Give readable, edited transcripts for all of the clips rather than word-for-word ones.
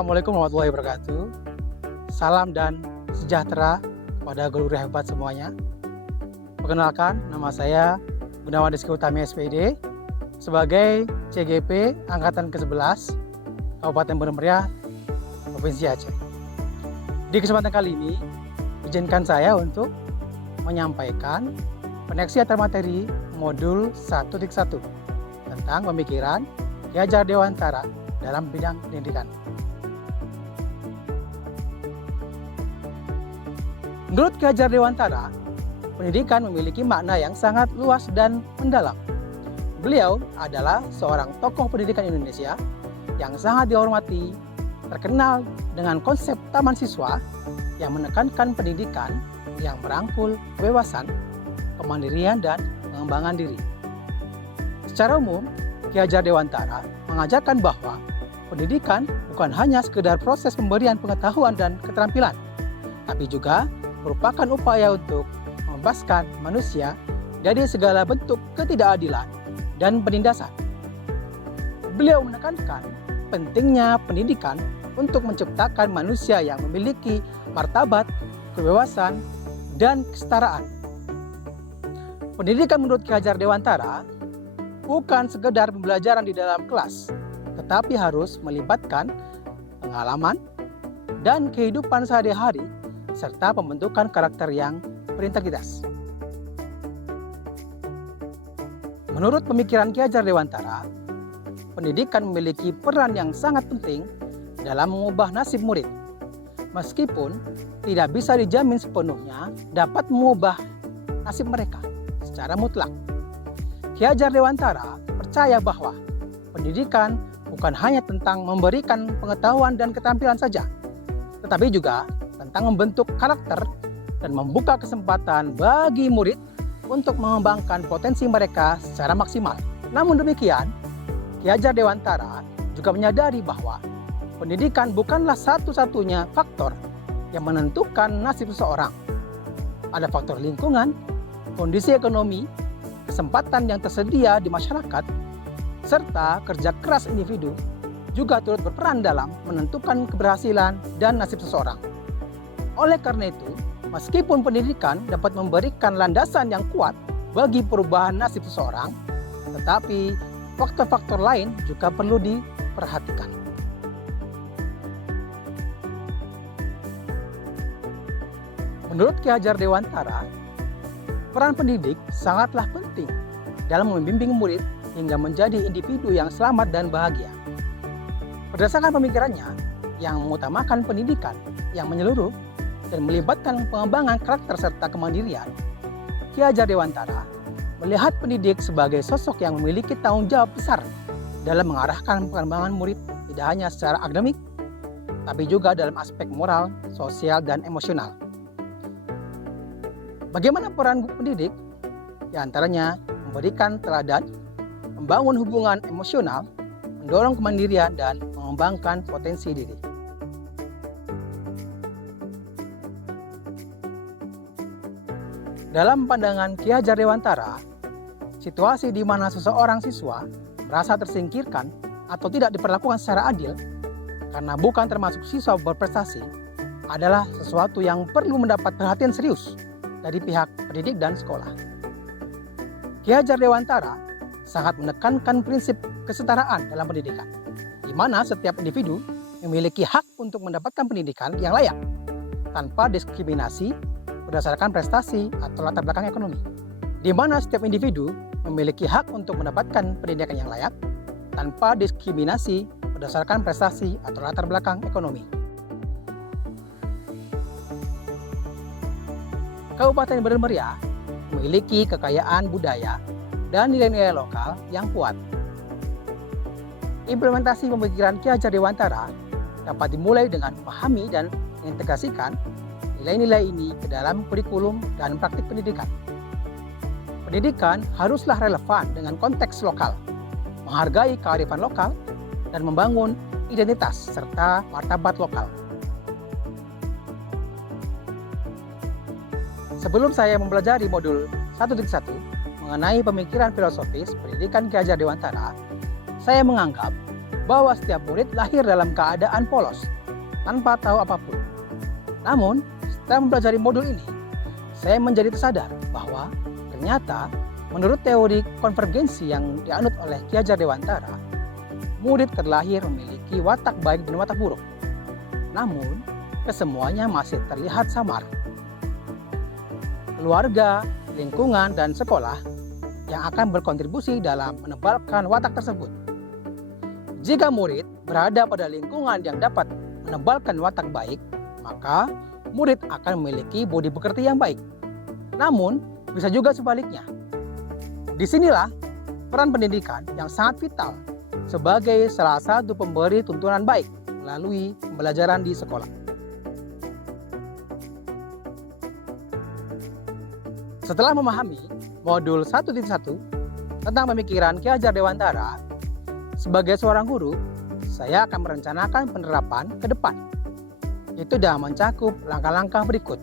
Assalamualaikum warahmatullahi wabarakatuh. Salam dan sejahtera kepada guru hebat semuanya. Perkenalkan, nama saya Gunawan Rizky Utami SPD sebagai CGP Angkatan ke-11 Kabupaten Bener Meriah, Provinsi Aceh. Di kesempatan kali ini, izinkan saya untuk menyampaikan koneksi antar materi modul 1.1 tentang pemikiran Ki Hajar Dewantara dalam bidang pendidikan. Menurut Ki Hajar Dewantara, pendidikan memiliki makna yang sangat luas dan mendalam. Beliau adalah seorang tokoh pendidikan Indonesia yang sangat dihormati, terkenal dengan konsep taman siswa yang menekankan pendidikan yang merangkul kebebasan, kemandirian, dan pengembangan diri. Secara umum, Ki Hajar Dewantara mengajarkan bahwa pendidikan bukan hanya sekedar proses pemberian pengetahuan dan keterampilan, tapi juga merupakan upaya untuk membebaskan manusia dari segala bentuk ketidakadilan dan penindasan. Beliau menekankan pentingnya pendidikan untuk menciptakan manusia yang memiliki martabat, kebebasan, dan kesetaraan. Pendidikan menurut Ki Hajar Dewantara bukan sekedar pembelajaran di dalam kelas, tetapi harus melibatkan pengalaman dan kehidupan sehari-hari serta pembentukan karakter yang berintegritas. Menurut pemikiran Ki Hajar Dewantara, pendidikan memiliki peran yang sangat penting dalam mengubah nasib murid, meskipun tidak bisa dijamin sepenuhnya dapat mengubah nasib mereka secara mutlak. Ki Hajar Dewantara percaya bahwa pendidikan bukan hanya tentang memberikan pengetahuan dan keterampilan saja, tetapi juga tentang membentuk karakter dan membuka kesempatan bagi murid untuk mengembangkan potensi mereka secara maksimal. Namun demikian, Ki Hajar Dewantara juga menyadari bahwa pendidikan bukanlah satu-satunya faktor yang menentukan nasib seseorang. Ada faktor lingkungan, kondisi ekonomi, kesempatan yang tersedia di masyarakat, serta kerja keras individu juga turut berperan dalam menentukan keberhasilan dan nasib seseorang. Oleh karena itu, meskipun pendidikan dapat memberikan landasan yang kuat bagi perubahan nasib seseorang, tetapi faktor-faktor lain juga perlu diperhatikan. Menurut Ki Hajar Dewantara, peran pendidik sangatlah penting dalam membimbing murid hingga menjadi individu yang selamat dan bahagia. Berdasarkan pemikirannya yang mengutamakan pendidikan yang menyeluruh dan melibatkan pengembangan karakter serta kemandirian, Ki Hajar Dewantara melihat pendidik sebagai sosok yang memiliki tanggung jawab besar dalam mengarahkan pengembangan murid tidak hanya secara akademik, tapi juga dalam aspek moral, sosial, dan emosional. Bagaimana peran pendidik? Di antaranya memberikan teladan, membangun hubungan emosional, mendorong kemandirian, dan mengembangkan potensi diri. Dalam pandangan Ki Hajar Dewantara, situasi di mana seseorang siswa merasa tersingkirkan atau tidak diperlakukan secara adil karena bukan termasuk siswa berprestasi adalah sesuatu yang perlu mendapat perhatian serius dari pihak pendidik dan sekolah. Ki Hajar Dewantara sangat menekankan prinsip kesetaraan dalam pendidikan, di mana setiap individu memiliki hak untuk mendapatkan pendidikan yang layak, tanpa diskriminasi berdasarkan prestasi atau latar belakang ekonomi. Di mana setiap individu memiliki hak untuk mendapatkan pendidikan yang layak, tanpa diskriminasi berdasarkan prestasi atau latar belakang ekonomi. Kabupaten Bener Meriah memiliki kekayaan budaya dan nilai-nilai lokal yang kuat. Implementasi pemikiran Ki Hajar Dewantara dapat dimulai dengan memahami dan mengintegrasikan nilai-nilai ini ke dalam kurikulum dan praktik pendidikan. Pendidikan haruslah relevan dengan konteks lokal, menghargai kearifan lokal, dan membangun identitas serta martabat lokal. Sebelum saya mempelajari modul 1.1 mengenai pemikiran filosofis pendidikan Ki Hajar Dewantara, saya menganggap bahwa setiap murid lahir dalam keadaan polos, tanpa tahu apapun. Namun, setelah mempelajari modul ini, saya menjadi tersadar bahwa ternyata menurut teori konvergensi yang dianut oleh Ki Hajar Dewantara, murid terlahir memiliki watak baik dan watak buruk. Namun, kesemuanya masih terlihat samar. Keluarga, lingkungan, dan sekolah yang akan berkontribusi dalam menebalkan watak tersebut. Jika murid berada pada lingkungan yang dapat menebalkan watak baik, maka murid akan memiliki budi pekerti yang baik. Namun, bisa juga sebaliknya. Disinilah peran pendidikan yang sangat vital sebagai salah satu pemberi tuntunan baik melalui pembelajaran di sekolah. Setelah memahami modul 1.1 tentang pemikiran Ki Hajar Dewantara, sebagai seorang guru, saya akan merencanakan penerapan ke depan. Itu sudah mencakup langkah-langkah berikut.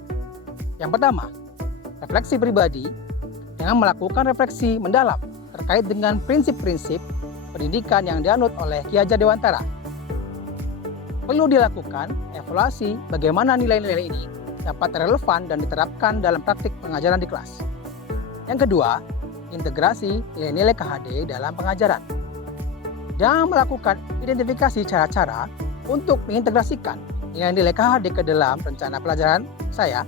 Yang pertama, refleksi pribadi dengan melakukan refleksi mendalam terkait dengan prinsip-prinsip pendidikan yang dianut oleh Ki Hajar Dewantara. Perlu dilakukan evaluasi bagaimana nilai-nilai ini dapat relevan dan diterapkan dalam praktik pengajaran di kelas. Yang kedua, integrasi nilai-nilai KHD dalam pengajaran. Dan melakukan identifikasi cara-cara untuk mengintegrasikan nilai-nilai KHD ke dalam rencana pelajaran saya.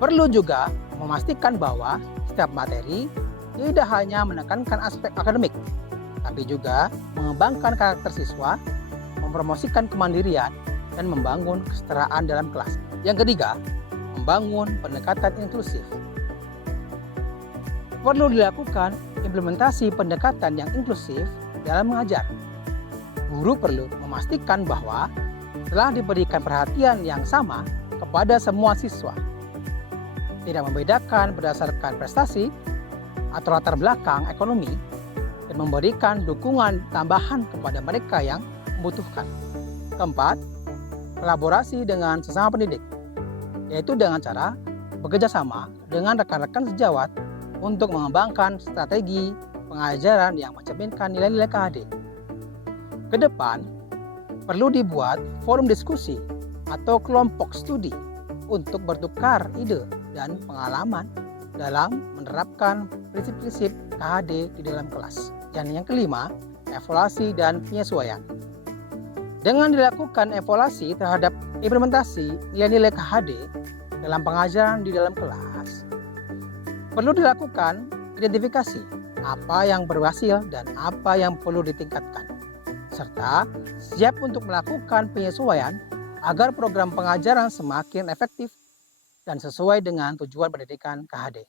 Perlu juga memastikan bahwa setiap materi tidak hanya menekankan aspek akademik, tapi juga mengembangkan karakter siswa, mempromosikan kemandirian, dan membangun kesetaraan dalam kelas. Yang ketiga, membangun pendekatan inklusif. Perlu dilakukan implementasi pendekatan yang inklusif dalam mengajar. Guru perlu memastikan bahwa telah diberikan perhatian yang sama kepada semua siswa. Tidak membedakan berdasarkan prestasi atau latar belakang ekonomi, dan memberikan dukungan tambahan kepada mereka yang membutuhkan. Keempat, kolaborasi dengan sesama pendidik, yaitu dengan cara bekerja sama dengan rekan-rekan sejawat untuk mengembangkan strategi pengajaran yang mencerminkan nilai-nilai KHD. Ke depan, perlu dibuat forum diskusi atau kelompok studi untuk bertukar ide dan pengalaman dalam menerapkan prinsip-prinsip KHD di dalam kelas. Dan yang kelima, evaluasi dan penyesuaian. Dengan dilakukan evaluasi terhadap implementasi nilai-nilai KHD dalam pengajaran di dalam kelas, perlu dilakukan identifikasi apa yang berhasil dan apa yang perlu ditingkatkan, serta siap untuk melakukan penyesuaian agar program pengajaran semakin efektif dan sesuai dengan tujuan pendidikan KHD.